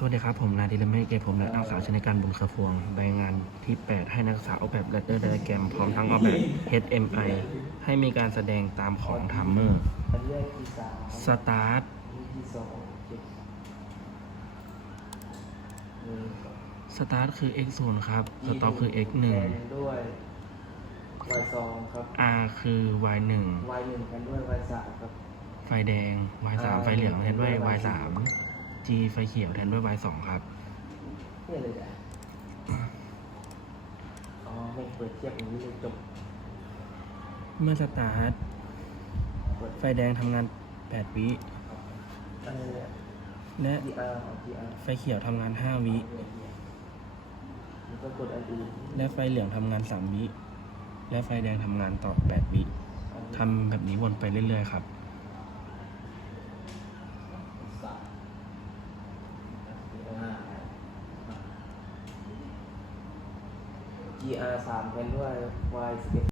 สวัสดีครับ ผมนายดิลเมฆเกตผมและนางสาวชนการบุญกระพวงใบงานที่ 8 ให้นักศึกษาออกแบบ Letter Diagram พร้อมทั้งออกแบบ HMI ให้มีการแสดงตามของทัมเมอร์อันแรกที่สาม Start อันที่สองเจ็ดหนึ่งสอง Start คือ x 0ครับ Stop คือ x แทนด้วย y สองครับ1 R คือ y 1 y หนึ่งแทนด้วย y สามครับ ไฟแดง y 3ไฟเหลืองแทนด้วย y 3 G ไฟเขียวแทนด้วย y 2ครับนี่เลยจ้ะอ๋อไม่เปิดเทียบอย่างนี้เลยจบเมื่อ Start เปิดไฟแดงทำงาน8วิอะไรเนี่ย และ GR ของ GR ไฟเขียวทำงาน5วิ แล้วก็กดอันอื่นและไฟเหลืองทำงาน3วิ และไฟแดงทำงานต่อ8วิทำแบบนี้วนไปเรื่อยๆครับ สาม GR สามแทนด้วย Y สิบเอ็ด